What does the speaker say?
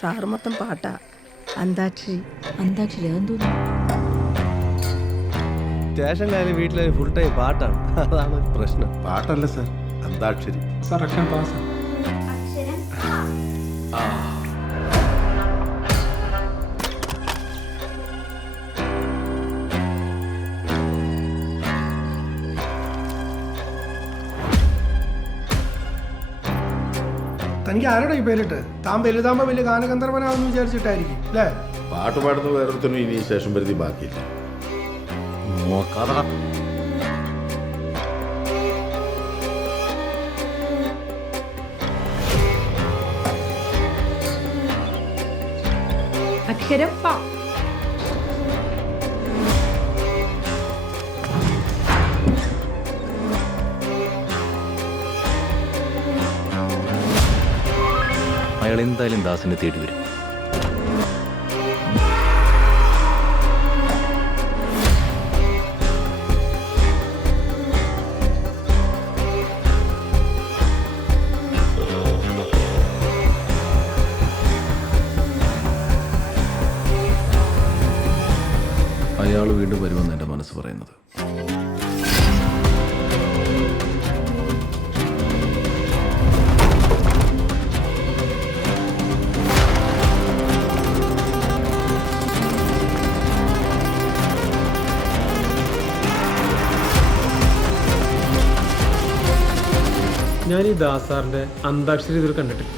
Sir മൊത്തം പാട്ടാ. Antakshari. Antakshari അതെന്തോന്നു? Station കാര്യം വീട്ടിലെ ഫുൾ ടൈം പാട്ടാണ്. അതാണ് ഒരു പ്രശ്നം. പാട്ടല്ല സാർ, അന്താക്ഷരി. സാർ അക്ഷരം പാസ്. തനിക്ക് ആരോടാ ഈ പേരിട്ട്? താൻ വലുതാകുമ്പോൾ വലിയ ഗാനഗന്ധർവനാണെന്ന് വിചാരിച്ചിട്ടായിരിക്കും അല്ലേ? പാട്ട് പാടുന്ന വേറൊരുത്തനും ഇനി സ്റ്റേഷൻ പരിധി ബാക്കിയില്ല. അക്ഷരം പ. അയാൾ എന്തായാലും ദാസിനെ തേടി വരും. അയാൾ വീണ്ടും വരുമെന്ന് എൻ്റെ മനസ്സ് പറയുന്നത്. ഞാൻ ഈ ദാസാറിന്റെ അന്താക്ഷരി ഇതിൽ കണ്ടിട്ടില്ല.